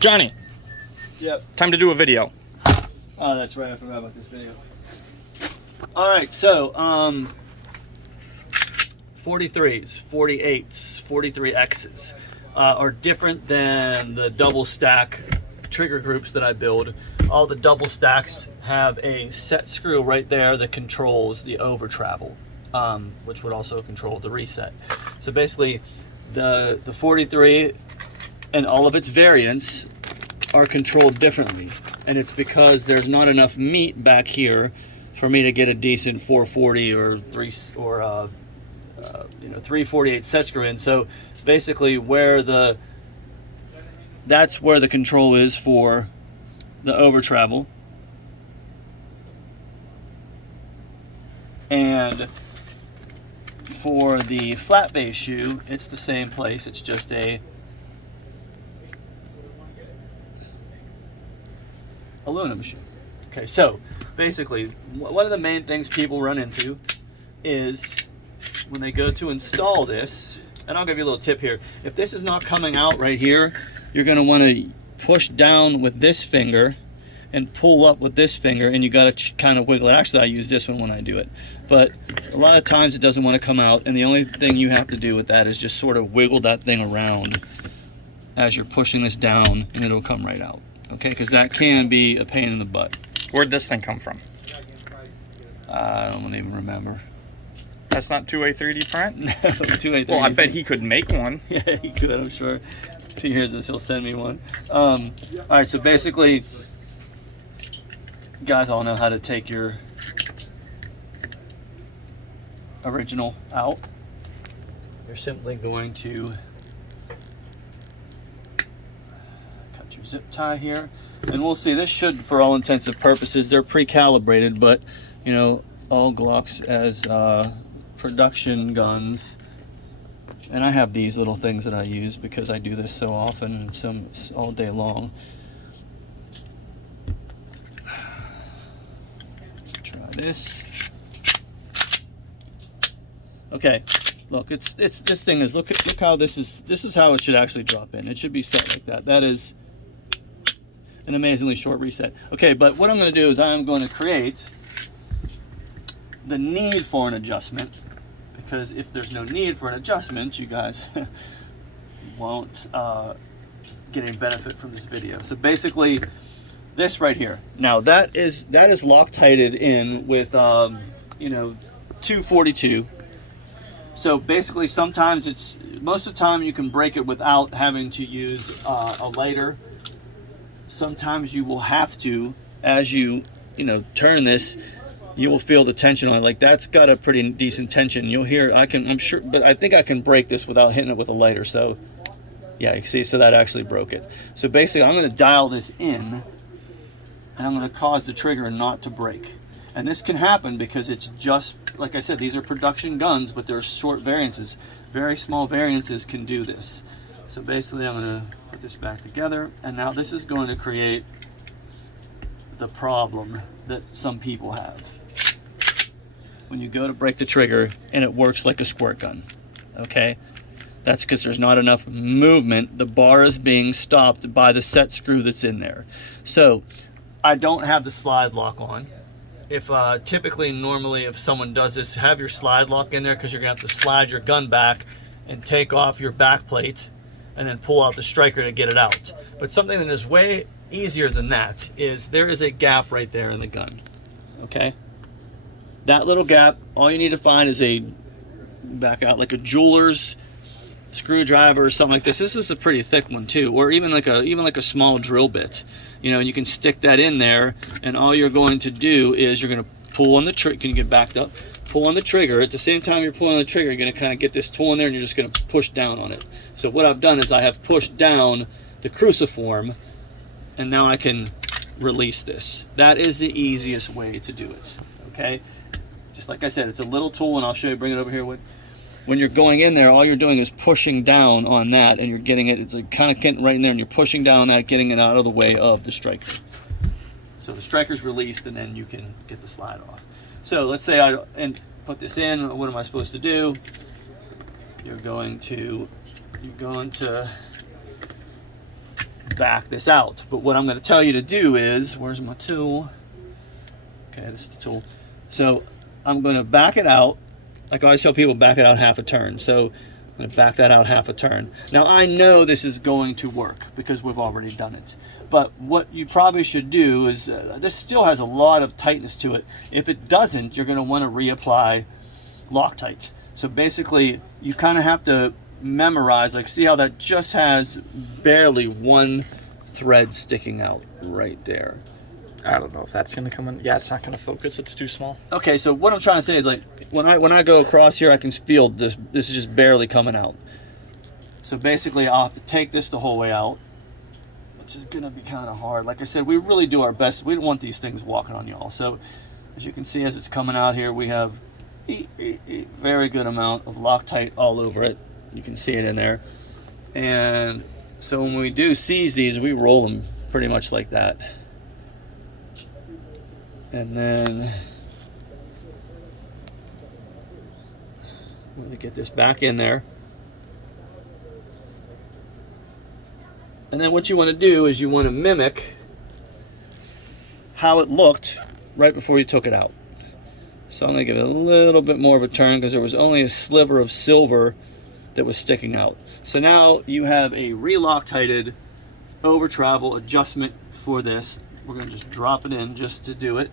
Johnny, Yep. time to do a video. Oh, that's right. I forgot about this video. All right, so 43s, 48s, 43Xs are different than the double stack trigger groups that I build. All the double stacks have a set screw right there that controls the over travel, which would also control the reset. So basically, the 43 and all of its variants are controlled differently, and it's because there's not enough meat back here for me to get a decent 440 or 348 set screw in. So basically, that's where the control is for the over travel, and for the flat base shoe, it's the same place. It's just a aluminum shoe. Okay, so basically, one of the main things people run into is when they go to install this, and I'll give you a little tip here. If this is not coming out right here, you're going to want to push down with this finger and pull up with this finger, and you got to kind of wiggle it. Actually, I use this one when I do it, but a lot of times it doesn't want to come out, and the only thing you have to do with that is just sort of wiggle that thing around as you're pushing this down, and it'll come right out. Okay, because that can be a pain in the butt. Where'd this thing come from? I don't even remember. That's not 2A 3D print? No, 2A3D. Well, I bet he could make one. Yeah, he could, I'm sure. If he hears this, he'll send me one. All right, so basically, you guys all know how to take your original out. You're simply going to cut your zip tie here, and we'll see. This should, for all intents and purposes, they're pre-calibrated, but you know, all Glocks as production guns, and I have these little things that I use because I do this so often, all day long. Try this. Okay, look, it's this thing is look how this is how it should actually drop in. It should be set like that. That is an amazingly short reset. Okay, but what I'm going to do is I'm going to create the need for an adjustment, because if there's no need for an adjustment, you guys won't get any benefit from this video. So basically, this right here. Now that is Loctited in with you know, 242. So basically, most of the time you can break it without having to use a lighter. Sometimes you will have to, as you turn this, you will feel the tension on it. Like, that's got a pretty decent tension. You'll hear, I'm sure, but I think I can break this without hitting it with a lighter. So yeah, you see, so that actually broke it. So basically, I'm going to dial this in, and I'm going to cause the trigger not to break. And this can happen because it's just, like I said, these are production guns, but they're short variances. Very small variances can do this. So basically, I'm going to put this back together, and now this is going to create the problem that some people have when you go to break the trigger and it works like a squirt gun. Okay, that's because there's not enough movement. The bar is being stopped by the set screw that's in there. So I don't have the slide lock on. If normally if someone does this, have your slide lock in there, because you're gonna have to slide your gun back and take off your back plate and then pull out the striker to get it out. But something that is way easier than that is there is a gap right there in the gun. Okay, that little gap, all you need to find is back out like a jeweler's screwdriver or something like this. This is a pretty thick one too, or even like a small drill bit. And you can stick that in there, and all you're going to do is you're going to pull on the trigger. Can you get backed up? Pull on the trigger. At the same time you're pulling on the trigger, you're going to kind of get this tool in there, and you're just going to push down on it. So what I've done is I have pushed down the cruciform, and now I can release this. That is the easiest way to do it. Okay, just like I said, it's a little tool, and I'll show you. Bring it over here. When you're going in there, all you're doing is pushing down on that, and you're getting it. It's like kind of getting right in there, and you're pushing down on that, getting it out of the way of the striker. So the striker's released, and then you can get the slide off. So let's say I put this in. What am I supposed to do? You're going to back this out. But what I'm going to tell you to do is, where's my tool? Okay, this is the tool. So I'm going to back it out. Like I always tell people, back it out half a turn. So I'm going to back that out half a turn. Now I know this is going to work because we've already done it. But what you probably should do is, this still has a lot of tightness to it. If it doesn't, you're going to want to reapply Loctite. So basically, you kind of have to memorize, like, see how that just has barely one thread sticking out right there. I don't know if that's gonna come in. Yeah, it's not gonna focus. It's too small. Okay, so what I'm trying to say is, like, when I go across here, I can feel this. This is just barely coming out. So basically, I'll have to take this the whole way out, which is gonna be kind of hard. Like I said, we really do our best. We don't want these things walking on y'all. So as you can see, as it's coming out here, we have a very good amount of Loctite all over it. You can see it in there. And so when we do seize these, we roll them pretty much like that. And then we're going to get this back in there. And then what you want to do is you want to mimic how it looked right before you took it out. So I'm going to give it a little bit more of a turn because there was only a sliver of silver that was sticking out. So now you have a re-Loctited over travel adjustment for this. We're going to just drop it in just to do it.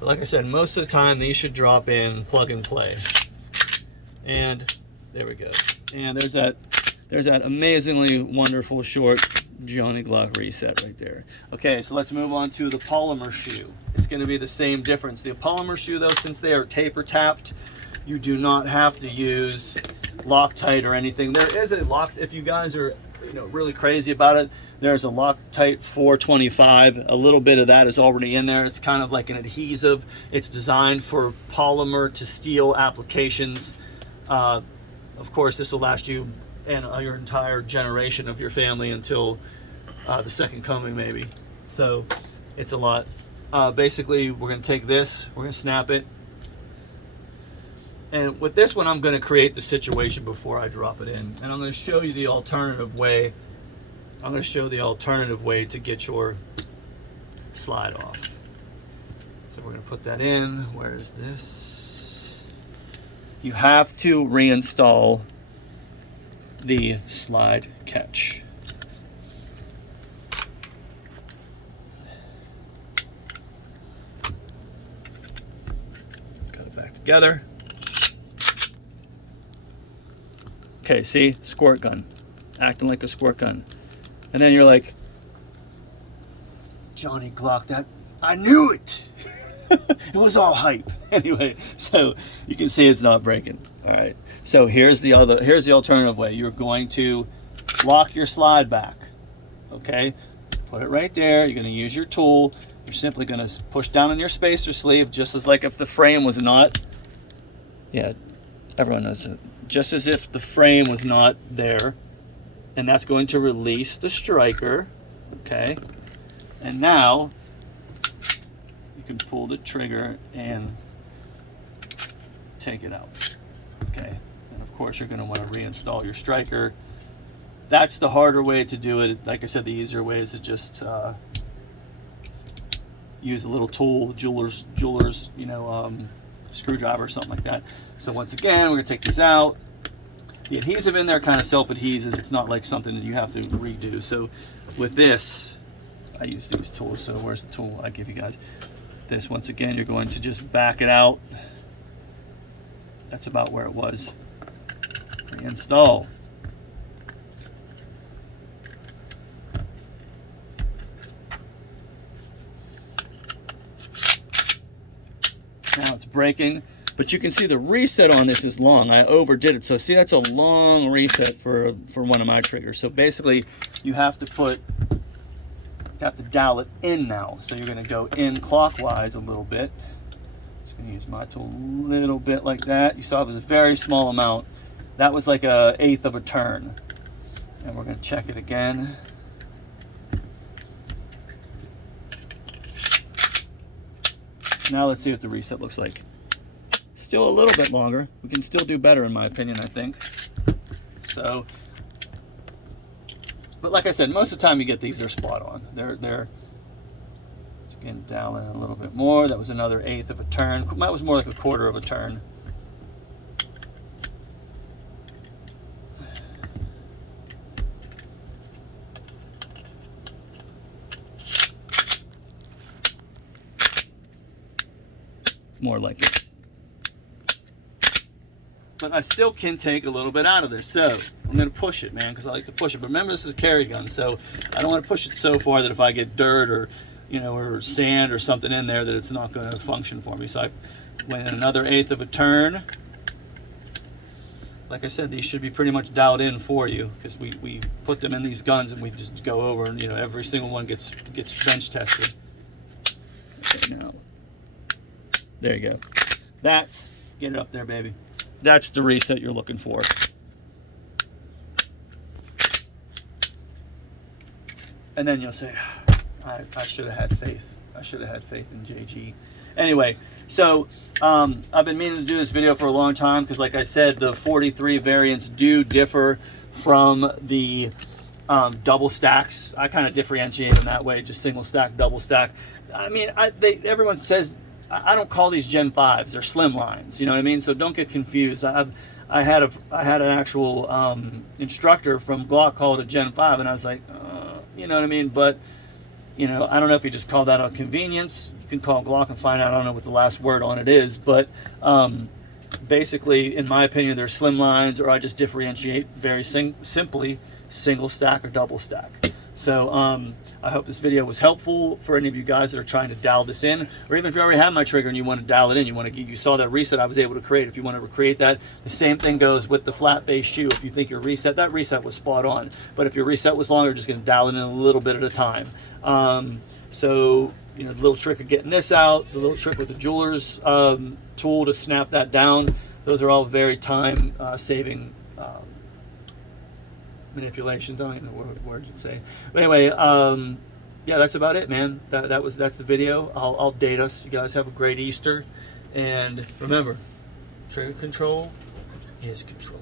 But like I said, most of the time these should drop in plug and play. And there we go. And there's that amazingly wonderful short Johnny Glock reset right there. Okay, so let's move on to the polymer shoe. It's going to be the same difference. The polymer shoe, though, since they are taper tapped, you do not have to use Loctite or anything. There is a lock, if you guys are really crazy about it, there's a Loctite 425. A little bit of that is already in there. It's kind of like an adhesive. It's designed for polymer to steel applications. Of course, this will last you and your entire generation of your family until the second coming, maybe. So it's a lot. Basically, we're going to take this, we're going to snap it. And with this one, I'm going to create the situation before I drop it in. And I'm going to show you the alternative way. I'm going to show the alternative way to get your slide off. So we're going to put that in. Where is this? You have to reinstall the slide catch. Got it back together. Okay, see, squirt gun, acting like a squirt gun. And then you're like, Johnny Glock, that, I knew it. It was all hype. Anyway, so you can see it's not breaking. All right, so here's the alternative way. You're going to lock your slide back. Okay, put it right there. You're going to use your tool. You're simply going to push down on your spacer sleeve, just as like if the frame was not, yeah, everyone knows it, just as if the frame was not there. And that's going to release the striker. Okay, and now you can pull the trigger and take it out. Okay, and of course you're going to want to reinstall your striker. That's the harder way to do it. Like I said, the easier way is to just use a little tool, jeweler's, screwdriver or something like that. So once again, we're going to take these out. The adhesive in there kind of self-adheses. It's not like something that you have to redo. So with this, I use these tools. So where's the tool I give you guys? This, once again, you're going to just back it out. That's about where it was. Reinstall. Now it's breaking, but you can see the reset on this is long. I overdid it. So see, that's a long reset for one of my triggers. So basically you have to dial it in now. So you're going to go in clockwise a little bit. Just going to use my tool a little bit like that. You saw it was a very small amount. That was like 1/8 of a turn. And we're going to check it again. Now let's see what the reset looks like. still a little bit longer. We can still do better, in my opinion, I think. So, but like I said, most of the time you get these, they're spot on. They're again, dial in a little bit more. That was another 1/8 of a turn. That was more like a 1/4 of a turn. More like it. But I still can take a little bit out of this, so I'm going to push it, man, because I like to push it. But remember, this is a carry gun, so I don't want to push it so far that if I get dirt or, you know, or sand or something in there, that it's not going to function for me. So I went in another 1/8 of a turn. Like I said, these should be pretty much dialed in for you, because we put them in these guns and we just go over, and, you know, every single one gets bench tested. Okay, now. There you go. That's, get it up there, baby. That's the reset you're looking for. And then you'll say, I should have had faith. I should have had faith in JG. Anyway, so I've been meaning to do this video for a long time, because like I said, the 43 variants do differ from the double stacks. I kind of differentiate them that way, just single stack, double stack. I mean, everyone says, I don't call these Gen 5s, they're slim lines, you know what I mean? So don't get confused. I had an actual instructor from Glock call it a Gen 5, and I was like, you know what I mean? But, you know, I don't know if he just called that on convenience. You can call Glock and find out. I don't know what the last word on it is, but basically, in my opinion, they're slim lines, or I just differentiate very simply single stack or double stack. So I hope this video was helpful for any of you guys that are trying to dial this in, or even if you already have my trigger and you want to dial it in, you saw that reset I was able to create. If you want to recreate that, the same thing goes with the flat base shoe. If you think your reset, that reset was spot on, but if your reset was longer, you're just going to dial it in a little bit at a time. So, you know, the little trick of getting this out, the little trick with the jeweler's tool to snap that down, those are all very time saving manipulations. I don't even know what words you'd say, but anyway, yeah, that's about it, man. That's the video. I'll date us. You guys have a great Easter, and remember, trigger control is control.